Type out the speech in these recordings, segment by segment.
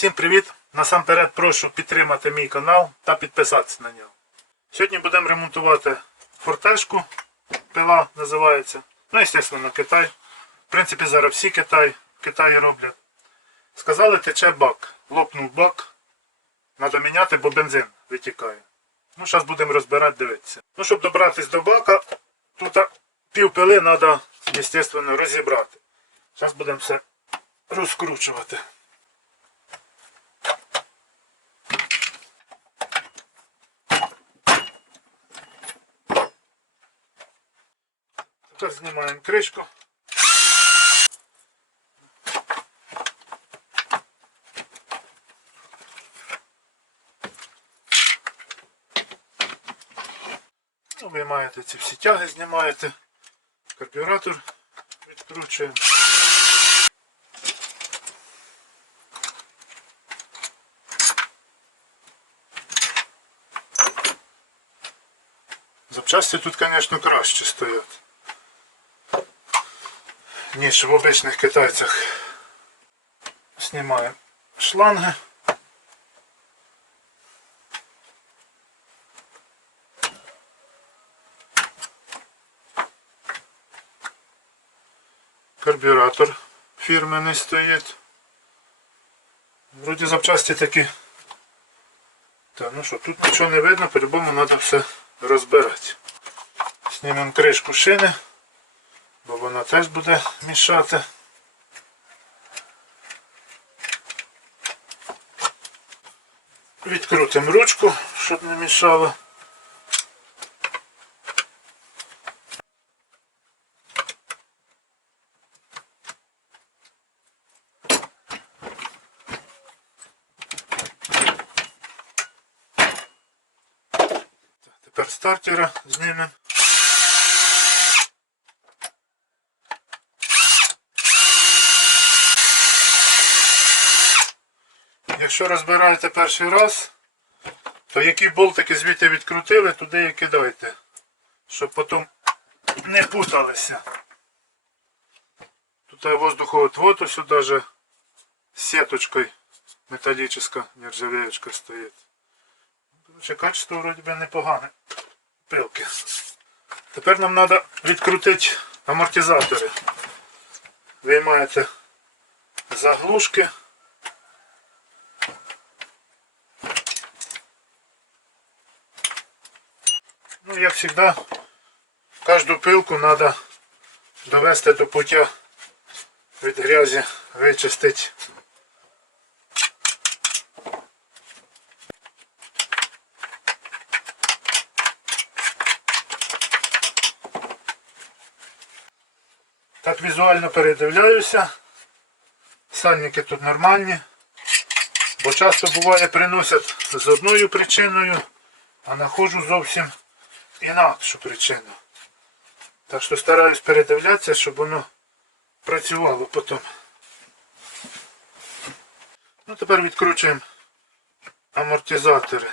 Всім привіт! Насамперед прошу підтримати мій канал та підписатися на нього. Сьогодні будемо ремонтувати фортешку. Пила називається. Ну, звісно, Китай. В принципі, зараз всі Китай, Китаї роблять. Сказали, тече бак. Лопнув бак. Треба міняти, бо бензин витікає. Ну, зараз будемо розбирати, дивитися. Ну, щоб добратися до бака, тут пів пили треба, звісно, розібрати. Зараз будемо все розкручувати. Тепер знімаємо кришку. Ну, ви ці всі тяги, знімаєте. Карбюратор відкручуємо. Запчасті тут, звісно, краще стоять, ніж в обичних китайцях. Знімаємо шланги. Карбюратор фірменний стоїть. Вроді запчасті такі. Та ну що, тут нічого не видно, по-любому треба все розбирати. Знімемо кришку шини, бо вона теж буде мішати. Відкрутимо ручку, щоб не мішало. Тепер стартера знімемо. Якщо розбираєте перший раз, то які болтики звідти відкрутили, туди і кидайте, щоб потім не путалися. Тут воздухоотвод ось даже сеточкою металлическая нержавеечка стоїть. Короче, качество вроді би непогане. Пилки. Тепер нам треба відкрутити амортизатори. Виймаєте заглушки. Як завжди, кожну пилку треба довести до пуття від грязі, вичистити. Так візуально передивляюся. Сальники тут нормальні. Бо часто буває приносять з одною причиною, а знаходжу зовсім інакшу причину. Так що стараюсь передивлятися, щоб воно працювало потім. Ну тепер відкручуємо амортизатори.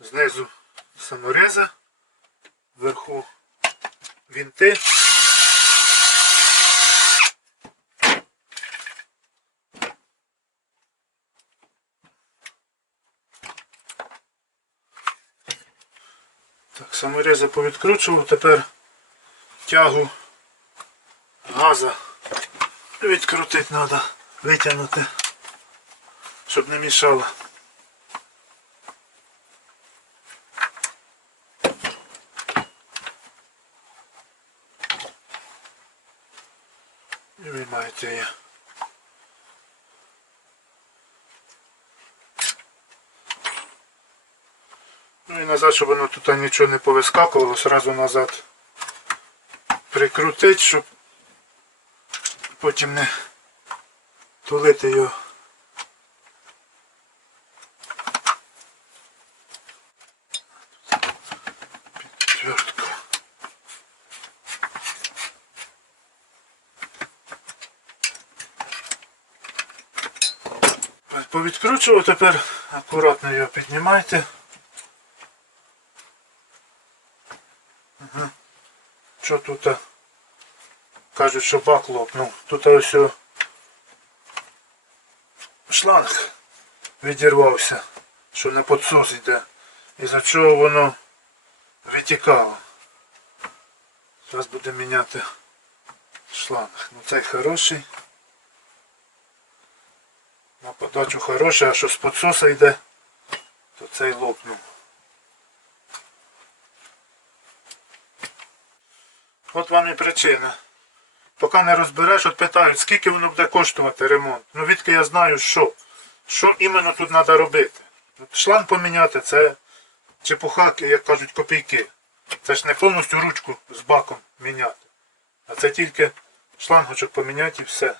Знизу самореза, вверху вінти. Так, саморези повідкручував, тепер тягу газа відкрутити треба, витягнути, щоб не мішало. І виймаєте її. Назад, щоб воно тут нічого не повискакувало, сразу назад прикрутить, щоб потім не тулити його. Повідкручував, тепер акуратно його піднімайте. Що тут? Кажуть, що бак лопнув. Тут ось шланг відірвався, що на підсос йде. І за чого воно витікало. Зараз буде міняти шланг. Ну цей хороший. На подачу хороший, а що з підсоса йде, то цей лопнув. От вам і причина. Поки не розбереш, от питають, скільки воно буде коштувати ремонт. Ну відки я знаю, що. Що іменно тут треба робити. От Шланг поміняти, це чепуха, як кажуть, копійки. Це ж не повністю ручку з баком міняти. А це тільки шлангочок поміняти і все.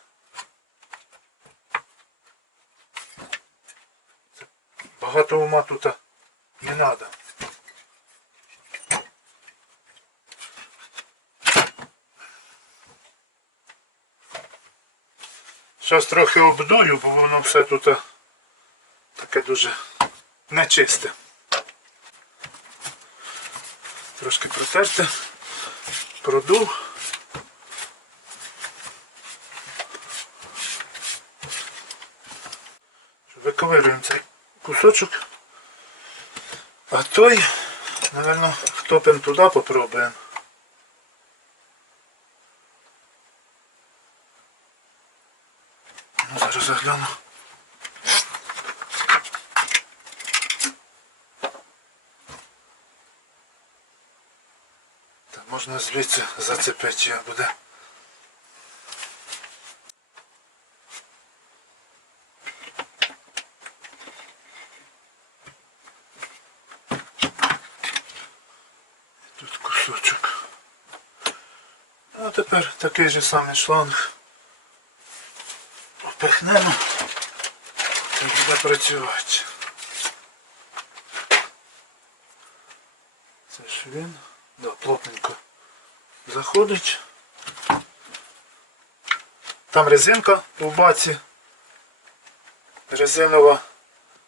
Багато ума тут не треба. Зараз трохи обдую, бо воно все тут е, таке дуже нечисте. Трошки протерти, продув. Виковирюємо цей кусочок. А той, напевно, втопимо туди, попробуємо. Ну, зараз загляну. Та можна звідси зацепити його буде. Тут кусочок. А тепер такий же самий шланг. Впихнемо і буде працювати. Це ж він. Да, плотненько заходить. Там резинка у баці. Резинова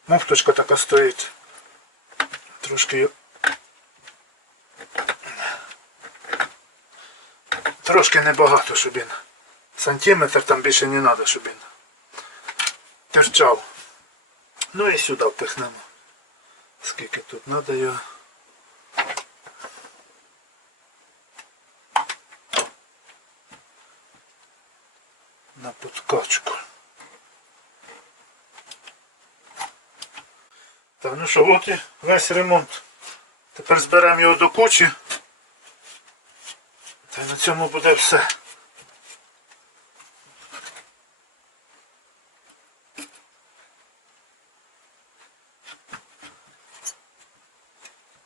муфточка така стоїть. Трошки Трошки небагато, щоб він. Сантиметр там більше не треба, щоб він терчав. Ну і сюди впихнемо. Скільки тут треба його. На подкачку. Так, ну що, от і весь ремонт. Тепер зберемо його до кучі. Та на цьому буде все.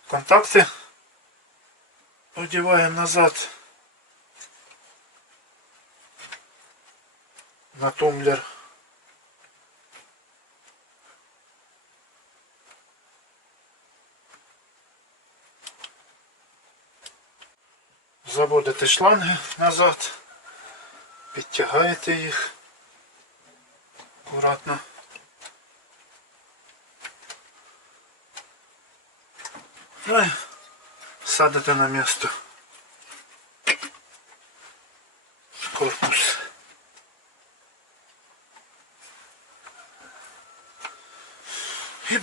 Контакти одіваємо назад на тумблер. Заводите шланги назад, підтягаєте їх акуратно. Ну і садите на місто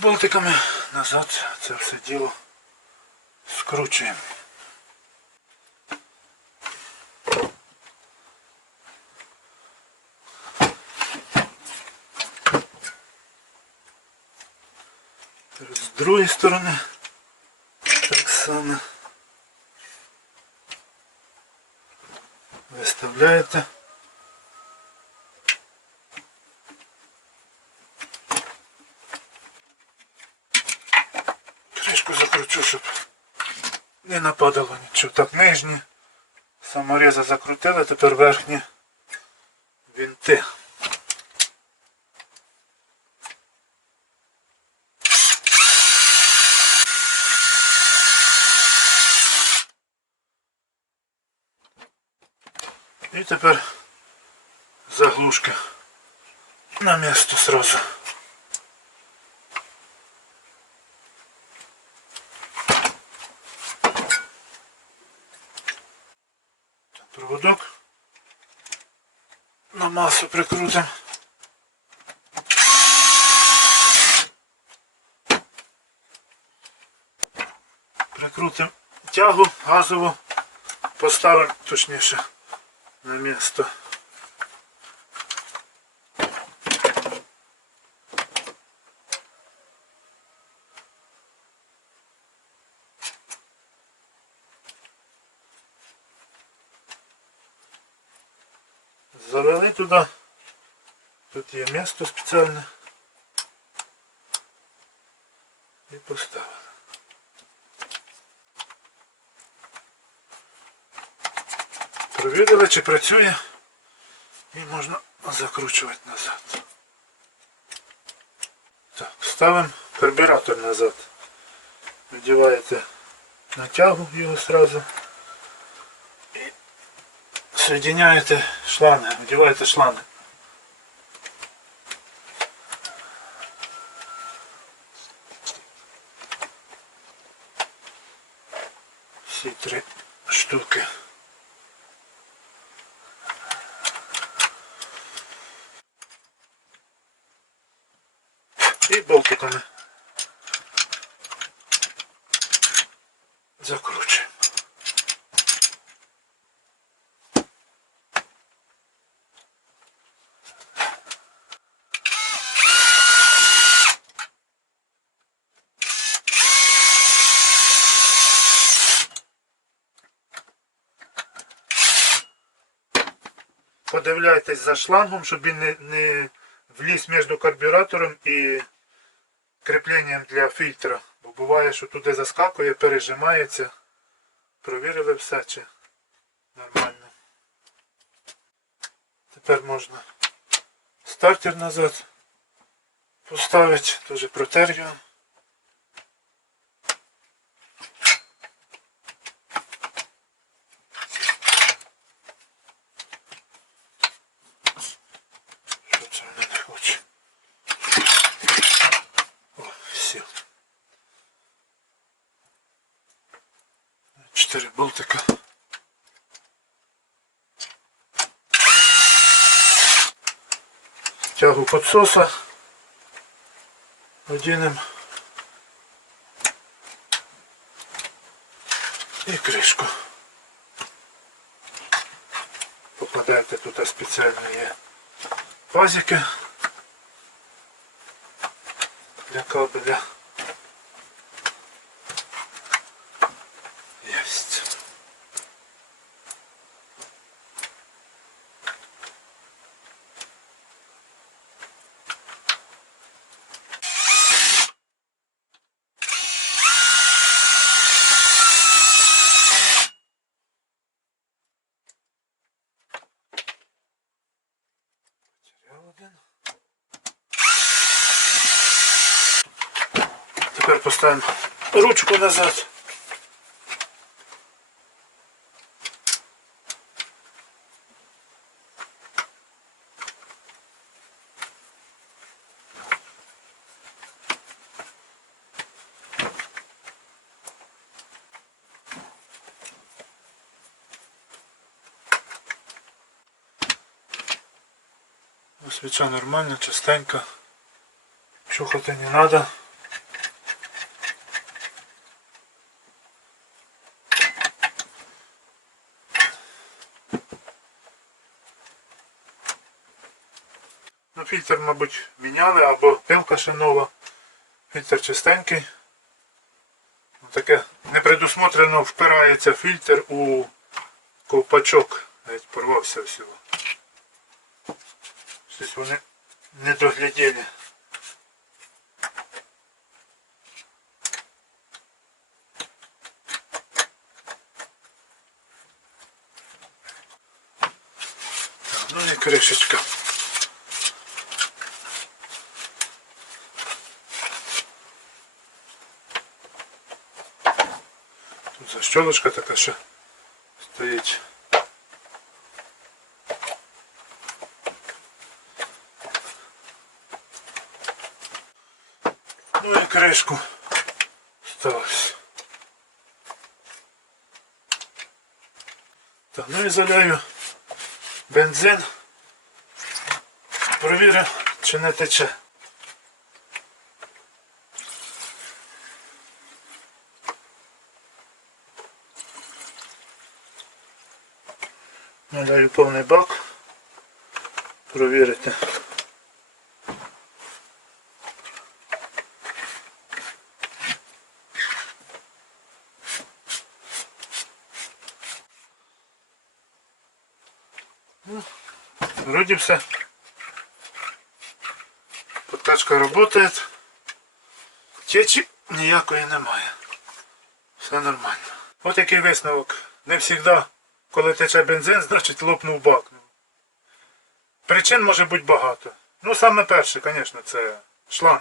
болтиками назад це все діло скручуємо. Тепер З другої сторони так само виставляєте. Не нападало нічого. Так, нижні саморези закрутили, тепер верхні вінти. І тепер заглушки на місто сразу. масу прикрутим. Прикрутимо тягу газову, поставимо точніше на місто. Тут є місто спеціальне. І поставили. Провірили, чи працює. І можна закручувати назад. Так, ставимо карбюратор назад. Вдіваєте на тягу його сразу. І соединяєте шланги, вдіваєте шланги. Всі три штуки. І болтиками. Подивляйтесь за шлангом, щоб він не, не вліз між карбюратором і кріпленням для фільтра. Бо буває, що туди заскакує, пережимається. Провірили все, чи нормально. Тепер можна стартер назад поставити, теж протер його. Що це вона не хоче? О, все. Чотири болтика. Тягу подсоса. Одінем. І кришку. Попадаєте тут спеціальні є пазики для кабеля. Тепер ручку назад. Свеча нормально, частенько. Чухати не надо. Фільтр, мабуть, міняли або пилка ще нова. Фільтр чистенький. Таке непредусмотрено впирається фільтр у ковпачок. Навіть порвався всього. Щось вони не догляділи. Ну і кришечка. Тут защолочка така ще стоїть. Ну і кришку ставився. Так, ну і заляю бензин. Провірю, чи не тече. Надаю повний бак. Провірити. Вроде все. Потачка працює. Течі ніякої немає. Все нормально. От який висновок. Не завжди, коли тече бензин, значить лопнув бак. Причин може бути багато. Ну, саме перше, звісно, це шланг.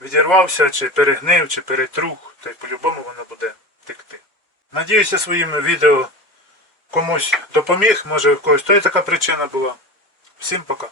Відірвався, чи перегнив, чи перетрух, та й по-любому воно буде текти. Надіюся, своїм відео комусь допоміг, може в когось то і така причина була. Всім пока.